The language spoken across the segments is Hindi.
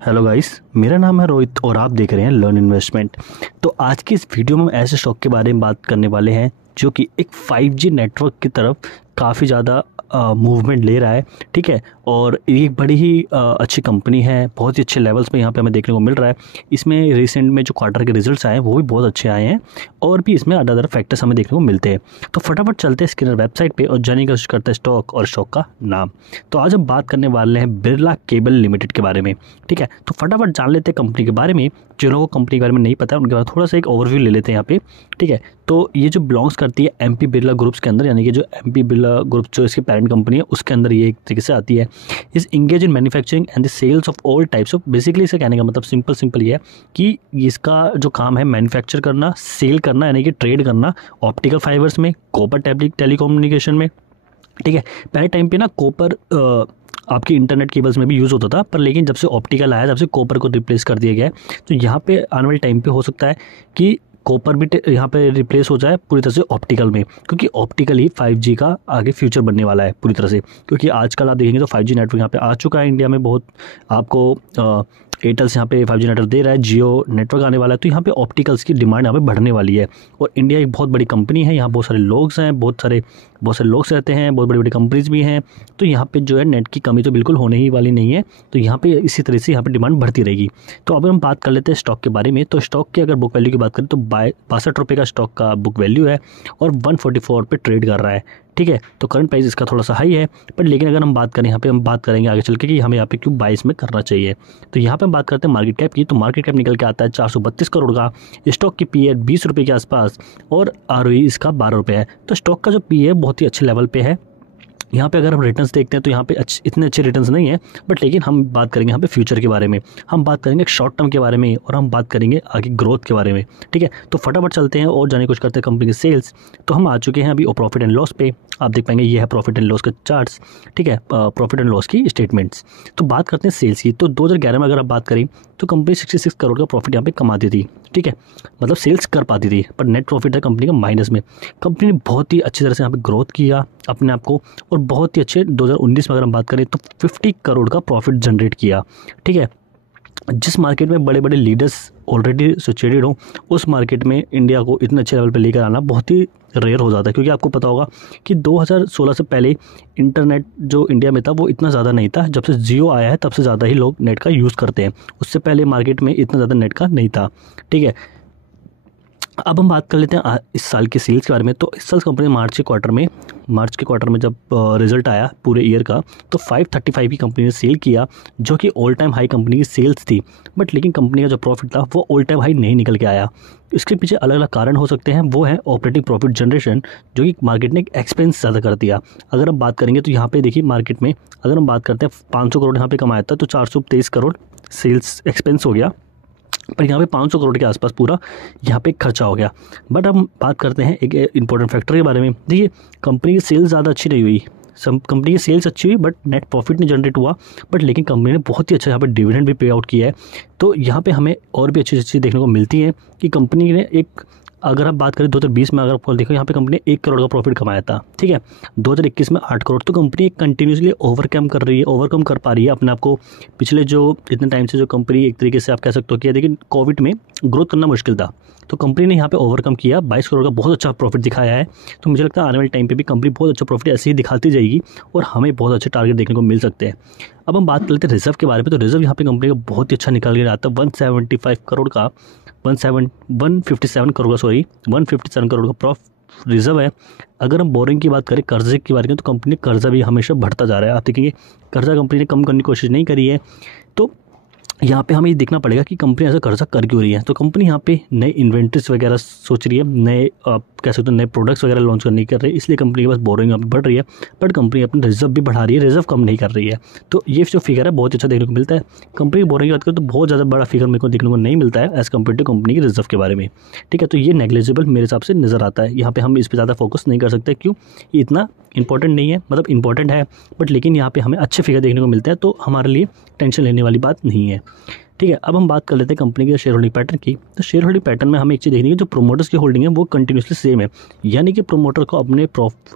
हेलो गाइस, मेरा नाम है रोहित और आप देख रहे हैं लर्न इन्वेस्टमेंट। तो आज की इस वीडियो में हम ऐसे स्टॉक के बारे में बात करने वाले हैं जो कि एक 5G नेटवर्क की तरफ काफ़ी ज़्यादा मूवमेंट ले रहा है। ठीक है, और ये एक बड़ी ही अच्छी कंपनी है, बहुत ही अच्छे लेवल्स पे यहाँ पे हमें देखने को मिल रहा है। इसमें रिसेंट में जो क्वार्टर के रिजल्ट्स आए हैं वो भी बहुत अच्छे आए हैं और भी इसमें अदर फैक्टर्स हमें देखने को मिलते हैं। तो फटाफट चलते हैं स्क्रीनर वेबसाइट पे और जानने की कोशिश करते हैं स्टॉक और स्टॉक का नाम। तो आज हम बात करने वाले हैं बिरला केबल लिमिटेड के बारे में। ठीक है, तो फटाफट जान लेते हैं कंपनी के बारे में। जिन लोगों को कंपनी के बारे में नहीं पता है उनके बाद थोड़ा सा एक ओवरव्यू ले लेते हैं यहाँ पे। ठीक है, तो ये जो बिलोंग्स करती है एमपी बिरला ग्रुप्स के अंदर, यानी कि जो एमपी बिरला ग्रुप जो इसकी पेरेंट कंपनी है उसके अंदर ये एक तरीके से आती है। Is engage in manufacturing and the sales of all types of, basically इसे कहने का मतलब सिंपल ये है कि इसका जो काम है मैन्युफैक्चर करना, सेल करना, यानी कि ट्रेड करना ऑप्टिकल फाइबर्स में, कॉपर टेलीकम्युनिकेशन में। ठीक है, पहले टाइम पे ना कॉपर आपकी इंटरनेट केबल्स में भी यूज़ होता था, पर लेकिन जब से ऑप्टिकल आया तब से कॉपर को रिप्लेस कर दिया गया है। तो यहाँ पे आने वाले टाइम पे हो सकता है कि कॉपर भी यहाँ पे रिप्लेस हो जाए पूरी तरह से ऑप्टिकल में, क्योंकि ऑप्टिकल ही 5G का आगे फ्यूचर बनने वाला है पूरी तरह से। क्योंकि आजकल आप देखेंगे तो 5G नेटवर्क यहाँ पे आ चुका है इंडिया में बहुत। आपको एयरटेल से यहाँ पे 5G नेटवर्क दे रहा है, जियो नेटवर्क आने वाला है। तो यहाँ पे ऑप्टिकल्स की डिमांड यहाँ पे बढ़ने वाली है। और इंडिया एक बहुत बड़ी कंपनी है, यहाँ बहुत सारे लोग हैं, बहुत सारे लोग रहते हैं, बहुत बड़ी बड़ी कंपनीज भी हैं। तो यहाँ पे जो है नेट की कमी तो बिल्कुल होने ही वाली नहीं है। तो यहाँ पे इसी तरह से यहाँ पे डिमांड बढ़ती रहेगी। तो अब हम बात कर लेते हैं स्टॉक के बारे में। तो स्टॉक की अगर बुक वैल्यू की बात करें तो 62 रुपये का स्टॉक का बुक वैल्यू है और 144 पे ट्रेड कर रहा है। ठीक है, तो करंट प्राइस इसका थोड़ा सा हाई है, पर लेकिन अगर हम बात करें यहाँ पे, हम बात करेंगे आगे चल के कि हमें यहाँ पे क्यों बाइस में करना चाहिए। तो यहाँ पे हम बात करते हैं मार्केट कैप की। तो मार्केट कैप निकल के आता है 432 करोड़ का। स्टॉक की पी है 20 रुपये के आसपास और आरओई इसका 12 रुपये है। तो स्टॉक का जो पी है बहुत ही अच्छे लेवल पे है। यहाँ पे अगर हम रिटर्न्स देखते हैं तो यहाँ पे इतने अच्छे रिटर्न्स नहीं है, बट लेकिन हम बात करेंगे यहाँ पे फ्यूचर के बारे में, हम बात करेंगे शॉर्ट टर्म के बारे में और हम बात करेंगे आगे ग्रोथ के बारे में। ठीक है, तो फटाफट चलते हैं और जाने की कोशिश करते हैं कंपनी के सेल्स। तो हम आ चुके हैं अभी प्रॉफिट एंड लॉस पे। आप देख पाएंगे ये है प्रॉफिट एंड लॉस के चार्ट्स। ठीक है, प्रॉफिट एंड लॉस की स्टेटमेंट्स। तो बात करते हैं सेल्स की। तो 2011 में अगर आप बात करें तो कंपनी 66 करोड़ का प्रॉफिट यहाँ पे कमाती थी। ठीक है, मतलब सेल्स कर पाती थी, पर नेट प्रॉफिट है कंपनी का माइनस में। कंपनी ने बहुत ही अच्छी तरह से यहाँ पे ग्रोथ किया अपने आप को और बहुत ही अच्छे 2019 में अगर हम बात करें तो 50 करोड़ का प्रॉफिट जनरेट किया। ठीक है, जिस मार्केट में बड़े बड़े लीडर्स ऑलरेडी सिचुएटेड हों उस मार्केट में इंडिया को इतने अच्छे लेवल पे लेकर आना बहुत ही रेयर हो जाता है। क्योंकि आपको पता होगा कि 2016 से पहले इंटरनेट जो इंडिया में था वो इतना ज़्यादा नहीं था। जब से जियो आया है तब से ज़्यादा ही लोग नेट का यूज़ करते हैं, उससे पहले मार्केट में इतना ज़्यादा नेट का नहीं था। ठीक है, अब हम बात कर लेते हैं इस साल के सेल्स के बारे में। तो इस साल कंपनी मार्च के क्वार्टर में जब रिजल्ट आया पूरे ईयर का तो 535 की कंपनी ने सेल किया, जो कि ऑल टाइम हाई कंपनी की सेल्स थी। बट लेकिन कंपनी का जो प्रॉफिट था वो ऑल टाइम हाई नहीं निकल के आया। इसके पीछे अलग अलग कारण हो सकते हैं, वो है ऑपरेटिंग प्रॉफिट जनरेशन, जो कि मार्केट ने एक्सपेंस ज़्यादा कर दिया। अगर हम बात करेंगे तो यहाँ पे देखिए मार्केट में अगर हम बात करते हैं 500 करोड़ यहाँ पे कमाया था तो 423 करोड़ सेल्स एक्सपेंस हो गया, पर यहाँ पे 500 करोड़ के आसपास पूरा यहाँ पे खर्चा हो गया। बट हम बात करते हैं एक इंपॉर्टेंट फैक्टर के बारे में। देखिए कंपनी की सेल्स ज़्यादा अच्छी नहीं हुई, कंपनी की सेल्स अच्छी हुई बट नेट प्रॉफिट नहीं जनरेट हुआ। बट लेकिन कंपनी ने बहुत ही अच्छा यहाँ पे डिविडेंड भी पे आउट किया है। तो यहाँ पे हमें और भी अच्छी चीज़ देखने को मिलती है कि कंपनी ने एक, अगर आप बात करें 2020 में अगर आपको देखो यहाँ पे कंपनी ने 1 करोड़ का प्रॉफिट कमाया था। ठीक है, 2021 में 8 करोड़। तो कंपनी कंटिन्यूसली ओवरकम कर पा रही है अपने आप को। पिछले जो इतने टाइम से जो कंपनी एक तरीके से आप कह सकते हो कि लेकिन कोविड में ग्रोथ करना मुश्किल था, तो कंपनी ने यहाँ पे ओवरकम किया, 22 करोड़ का बहुत अच्छा प्रॉफिट दिखाया है। तो मुझे लगता है आने वाले टाइम पे भी कंपनी बहुत अच्छा प्रॉफिट ऐसे ही दिखाती जाएगी और हमें बहुत अच्छे टारगेट देखने को मिल सकते हैं। अब हम बात कर लेते हैं रिजर्व के बारे में। तो रिजर्व यहाँ पे कंपनी का बहुत ही अच्छा निकल के आता है, 157 करोड़ का 157 करोड़ का 157 करोड़ का प्रॉफिट रिजर्व है। अगर हम बोरिंग की बात करें, कर्जे की बात करें, तो कंपनी कर्जा भी हमेशा बढ़ता जा रहा है। आप देखेंगे कर्जा कंपनी ने कम करने की कोशिश नहीं करी है। तो यहाँ पे हमें ये देखना पड़ेगा कि कंपनी ऐसा कर्जा कर क्यों रही है। तो कंपनी यहाँ पे नए इन्वेंट्रीज वगैरह सोच रही है, नए आप कह सकते हो नए प्रोडक्ट्स वगैरह लॉन्च करने कर रही है, इसलिए कंपनी के पास बोरिंग यहाँ पे बढ़ रही है। बट कंपनी अपने रिजर्व भी बढ़ा रही है, रिजर्व कम नहीं कर रही है। तो ये जो फिगर है बहुत अच्छा देखने को मिलता है। कंपनी की बोरिंग की बात करें तो बहुत ज़्यादा बड़ा फिगर मेरे को देखने को नहीं मिलता है एज़ कम्पेयर टू कंपनी की रिजर्व के बारे में। ठीक है, तो ये नेग्लिजिबल मेरे हिसाब से नज़र आता है। यहाँ पे हम इस पर ज़्यादा फोकस नहीं कर सकते, क्यों, ये इतना इंपॉर्टेंट नहीं है। मतलब इंपॉर्टेंट है बट लेकिन यहाँ पे हमें अच्छे फिगर देखने को मिलते हैं, तो हमारे लिए टेंशन लेने वाली बात नहीं है। ठीक है, अब हम बात कर लेते हैं कंपनी के शेयर होल्डिंग पैटर्न की। तो शेयर होल्डिंग पैटर्न में हमें एक चीज़ देखनी है, जो प्रोमोटर्स की होल्डिंग है वो कंटिन्यूसली सेम है। यानी कि प्रोमोटर को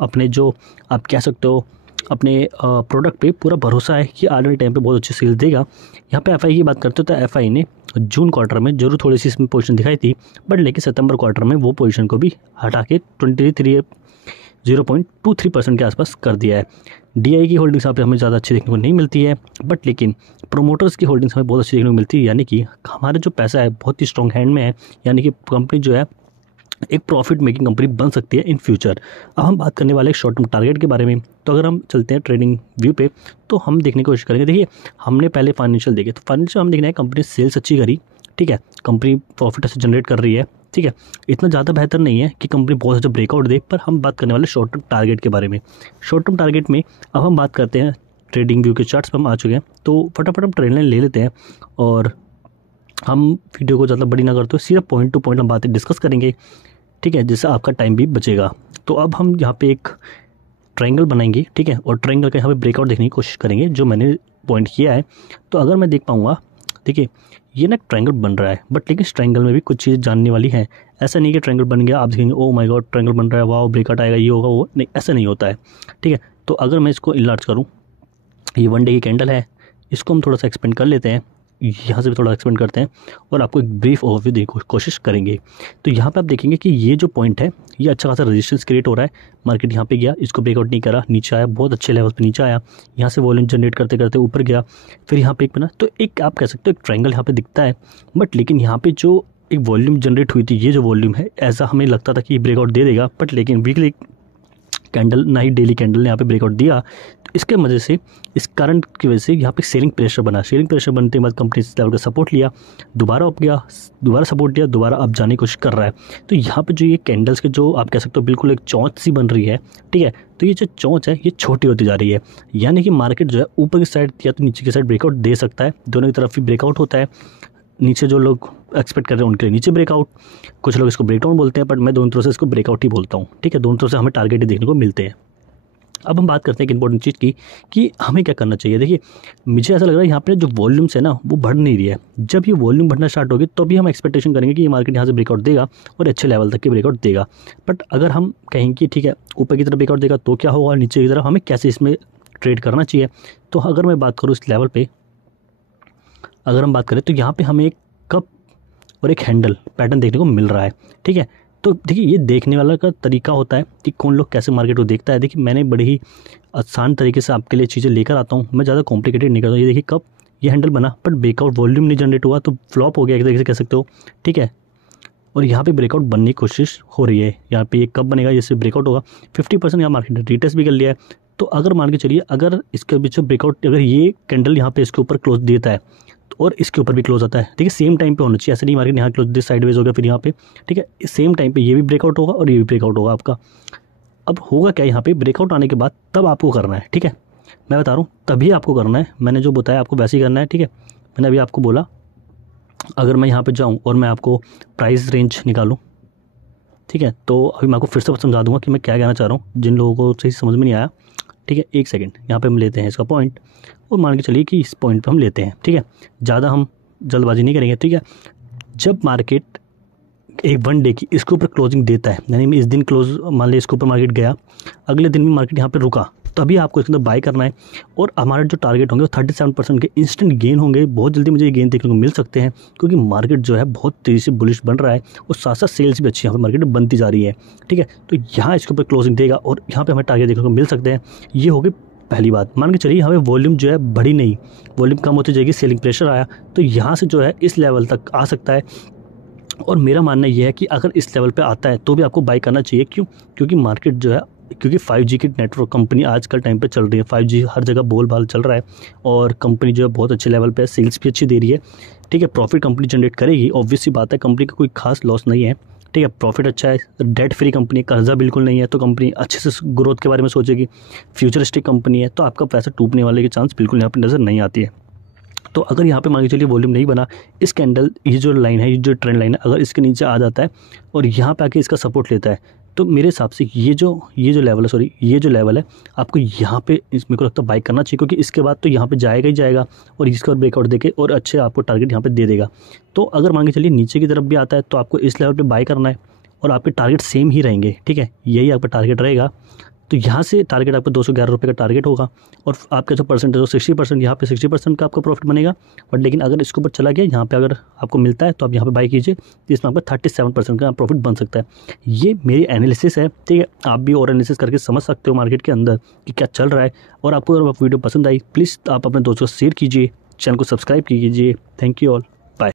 अपने जो आप कह सकते हो अपने प्रोडक्ट पे पूरा भरोसा है कि आने वाले टाइम पे बहुत अच्छी सेल्स देगा। यहाँ पे एफआई की बात करते हो तो एफआई ने जून क्वार्टर में जरूर थोड़ी सी इसमें पोजीशन दिखाई थी, बट लेकिन सितंबर क्वार्टर में वो पोजीशन को भी हटा के 0.23% के आसपास कर दिया है। डीआई की होल्डिंग्स यहाँ पे हमें ज़्यादा अच्छी देखने को नहीं मिलती है, बट लेकिन प्रोमोटर्स की होल्डिंग्स हमें बहुत अच्छी देखने को मिलती है, यानी कि हमारा जो पैसा है बहुत ही स्ट्रॉन्ग हैंड में है, यानी कि कंपनी जो है एक प्रॉफिट मेकिंग कंपनी बन सकती है इन फ्यूचर। अब हम बात करने वाले शॉर्ट टर्म टारगेट के बारे में। तो अगर हम चलते हैं ट्रेडिंग व्यू पे तो हम देखने की कोशिश करेंगे। देखिए, हमने पहले फाइनेंशियल देखे, तो फाइनेंशियल हम देखना है कंपनी सेल्स अच्छी करी, ठीक है, कंपनी प्रॉफिट अच्छे जनरेट कर रही है, ठीक है, इतना ज़्यादा बेहतर नहीं है कि कंपनी बहुत अच्छा ब्रेकआउट दे। पर हम बात करने वाले शॉर्ट टर्म टारगेट के बारे में। शॉर्ट टर्म टारगेट में अब हम बात करते हैं, ट्रेडिंग व्यू के चार्ट्स पर हम आ चुके हैं, तो फटाफट हम ट्रेंड लाइन ले लेते हैं और हम वीडियो को ज़्यादा बड़ी ना करते हुए सीधा पॉइंट टू पॉइंट हम बातें डिस्कस करेंगे, ठीक है, जिससे आपका टाइम भी बचेगा। तो अब हम यहाँ पे एक ट्रायंगल बनाएंगे, ठीक है, और ट्रायंगल का यहाँ पे ब्रेकआउट देखने की कोशिश करेंगे जो मैंने पॉइंट किया है। तो अगर मैं देख पाऊँगा, देखिए ये ना ट्रायंगल बन रहा है, बट लेकिन इस ट्रायंगल में भी कुछ चीज़ जानने वाली है। ऐसा नहीं कि ट्रायंगल बन गया आप देखेंगे ओ माय गॉड ट्रायंगल बन रहा है, वाह ब्रेकआउट आएगा, ये होगा वो नहीं, ऐसा नहीं होता है, ठीक है। तो अगर मैं इसको इनलार्ज करूँ, ये 1 डे की कैंडल है, इसको हम थोड़ा सा एक्सपेंड कर लेते हैं, यहाँ से भी थोड़ा एक्सपेंड करते हैं और आपको एक ब्रीफ ओवरव्यू देने की कोशिश करेंगे। तो यहाँ पे आप देखेंगे कि ये जो पॉइंट है ये अच्छा खासा रेजिस्टेंस क्रिएट हो रहा है। मार्केट यहाँ पे गया, इसको ब्रेकआउट नहीं करा, नीचे आया, बहुत अच्छे लेवल पे नीचे आया, यहाँ से वॉल्यूम जनरेट करते करते ऊपर गया, फिर यहाँ पे एक बना, तो एक आप कह सकते हो एक ट्रायंगल यहाँ पे दिखता है। बट लेकिन यहाँ पे जो एक वॉल्यूम जनरेट हुई थी, ये जो वॉल्यूम है, ऐसा हमें लगता था कि ये ब्रेकआउट दे देगा, बट लेकिन वीकली कैंडल ना ही डेली कैंडल ने यहाँ पे ब्रेकआउट दिया। तो इसके वजह से, इस करंट की वजह से यहाँ पे सेलिंग प्रेशर बना। सेलिंग प्रेशर बनने के बाद कंपनी इस लेवल का सपोर्ट लिया, दोबारा अप गया, दोबारा सपोर्ट लिया, दोबारा अब जाने की कोशिश कर रहा है। तो यहाँ पे जो ये कैंडल्स के जो आप कह सकते हो बिल्कुल एक चौंच सी बन रही है, ठीक है, तो ये जो चौंच है ये छोटी होती जा रही है, यानी कि मार्केट जो है ऊपर की साइड या तो नीचे की साइड ब्रेकआउट दे सकता है, दोनों की तरफ ही ब्रेकआउट होता है। नीचे जो लोग एक्सपेक्ट कर रहे हैं उनके लिए नीचे ब्रेकआउट, कुछ लोग इसको ब्रेकडाउन बोलते हैं, बट मैं दोनों तरफ से इसको ब्रेकआउट ही बोलता हूँ, ठीक है, दोनों तरफ से हमें टारगेट देखने को मिलते हैं। अब हम बात करते हैं एक इंपॉर्टेंट चीज़ की कि हमें क्या करना चाहिए। देखिए, मुझे ऐसा लग रहा है यहाँ पे जो वॉल्यूम्स है ना वो बढ़ नहीं रही है। जब ये वॉल्यूम बढ़ना स्टार्ट होगी तो भी हम एक्सपेक्टेशन करेंगे कि ये मार्केट यहाँ से ब्रेकआउट देगा और अच्छे लेवल तक की ब्रेकआउट देगा। बट अगर हम कहेंगे कि ठीक है ऊपर की तरफ ब्रेकआउट देगा तो क्या होगा, नीचे की तरफ हमें कैसे इसमें ट्रेड करना चाहिए। तो अगर मैं बात करूँ इस लेवल पर, अगर हम बात करें तो यहाँ पर हमें एक कप और एक हैंडल पैटर्न देखने को मिल रहा है, ठीक है। तो देखिए ये देखने वाला का तरीका होता है कि कौन लोग कैसे मार्केट को देखता है। देखिए मैंने बड़ी ही आसान तरीके से आपके लिए चीज़ें लेकर आता हूँ, मैं ज़्यादा कॉम्प्लिकेटेड नहीं करता हूँ। ये देखिए कब ये हैंडल बना बट ब्रेकआउट वॉल्यूम नहीं जनरेट हुआ तो फ्लॉप हो गया एक तरीके से कह सकते हो, ठीक है। और यहाँ पे ब्रेकआउट बनने की कोशिश हो रही है, यहाँ पे ये कब बनेगा जिससे ब्रेकआउट होगा। 50% यहाँ मार्केट ने रीटेस्ट भी कर लिया है। तो अगर मान के चलिए अगर इसके पीछे ब्रेकआउट, अगर ये कैंडल यहाँ पे इसके ऊपर क्लोज देता है और इसके ऊपर भी क्लोज आता है, ठीक है, सेम टाइम पे होना चाहिए, ऐसे नहीं मार्केट यहाँ क्लोज दे साइडवेज हो गया फिर यहाँ पे, ठीक है, सेम टाइम पे ये भी ब्रेकआउट होगा और ये भी ब्रेकआउट होगा आपका। अब होगा क्या, यहाँ पे ब्रेकआउट आने के बाद तब आपको करना है, ठीक है, मैं बता रहा हूँ तभी आपको करना है, मैंने जो बताया आपको वैसे ही करना है, ठीक है। मैंने अभी आपको बोला अगर मैं यहाँ पर जाऊँ और मैं आपको प्राइस रेंज निकालूँ, ठीक है, तो अभी मैं आपको फिर से समझा दूँगा कि मैं क्या कहना चाह रहा हूँ, जिन लोगों को सही समझ में नहीं आया, ठीक है। एक सेकंड, यहाँ पे हम लेते हैं इसका पॉइंट और मान के चलिए कि इस पॉइंट पे हम लेते हैं, ठीक है, ज़्यादा हम जल्दबाजी नहीं करेंगे, ठीक है। जब मार्केट एक 1 डे की इसके ऊपर क्लोजिंग देता है, यानी इस दिन क्लोज मान लिया इसके ऊपर मार्केट गया, अगले दिन भी मार्केट यहाँ पे रुका, तभी आपको इसके अंदर बाय करना है। और हमारे जो टारगेट होंगे वो 37% के इंस्टेंट गेन होंगे। बहुत जल्दी मुझे ये गेन देखने को मिल सकते हैं क्योंकि मार्केट जो है बहुत तेज़ी से बुलिश बन रहा है और साथ साथ सेल्स भी अच्छी यहाँ पर मार्केट में बनती जा रही है, ठीक है। तो यहाँ इसके ऊपर क्लोजिंग देगा और यहाँ पे हमें टारगेट देखने को मिल सकते हैं। ये हो गई पहली बात। मान के चलिए यहाँ पे वॉल्यूम जो है बढ़ी नहीं, वॉल्यूम कम होती जाएगी, सेलिंग प्रेशर आया तो यहाँ से जो है इस लेवल तक आ सकता है। और मेरा मानना यह है कि अगर इस लेवल पे आता है तो भी आपको बाय करना चाहिए। क्यों? क्योंकि मार्केट जो है, क्योंकि 5G की नेटवर्क कंपनी आजकल टाइम पे चल रही है, 5G हर जगह बोल बाल चल रहा है और कंपनी जो है बहुत अच्छे लेवल पे सेल्स भी अच्छी दे रही है, ठीक है। प्रॉफिट कंपनी जनरेट करेगी, ऑब्वियस सी बात है, कंपनी का कोई खास लॉस नहीं है, ठीक है, प्रॉफिट अच्छा है, डेट फ्री कंपनी, कर्जा बिल्कुल नहीं है, तो कंपनी अच्छे से ग्रोथ के बारे में सोचेगी, फ्यूचरिस्टिक कंपनी है, तो आपका पैसा टूटने वाले के चांस बिल्कुल यहाँ पर नज़र नहीं आती है। तो अगर यहाँ पे मान के चलिए वॉल्यूम नहीं बना, इस कैंडल ये जो लाइन है, ये जो ट्रेंड लाइन है, अगर इसके नीचे आ जाता है और यहाँ पे आके इसका सपोर्ट लेता है तो मेरे हिसाब से ये जो लेवल है, सॉरी ये जो लेवल है, आपको यहाँ पे मेरे को लगता है बाय करना चाहिए, क्योंकि इसके बाद तो यहाँ पे जाएगा ही जाएगा और इसके बाद ब्रेकआउट देके और अच्छे आपको टारगेट यहाँ पे दे देगा। तो अगर मान के चलिए नीचे की तरफ भी आता है तो आपको इस लेवल पर बाय करना है और आपके टारगेट सेम ही रहेंगे, ठीक है, यही आपका टारगेट रहेगा। तो यहाँ से टारगेट आपका 211 रुपये का टारगेट होगा और आपका जो परसेंटेज हो 60%, यहाँ पे 60% का आपका प्रॉफिट बनेगा। बट लेकिन अगर इसके ऊपर चला गया, यहाँ पे अगर आपको मिलता है तो आप यहाँ पे बाई कीजिए, तो इसमें आपका 37% का प्रॉफिट बन सकता है। ये मेरी एनालिसिस है, ठीक है। आप भी और एनालिसिस करके समझ सकते हो मार्केट के अंदर कि क्या चल रहा है। और आपको अगर वीडियो पसंद आई, प्लीज़ आप अपने दोस्तों को शेयर कीजिए, चैनल को सब्सक्राइब कीजिए। Thank you all.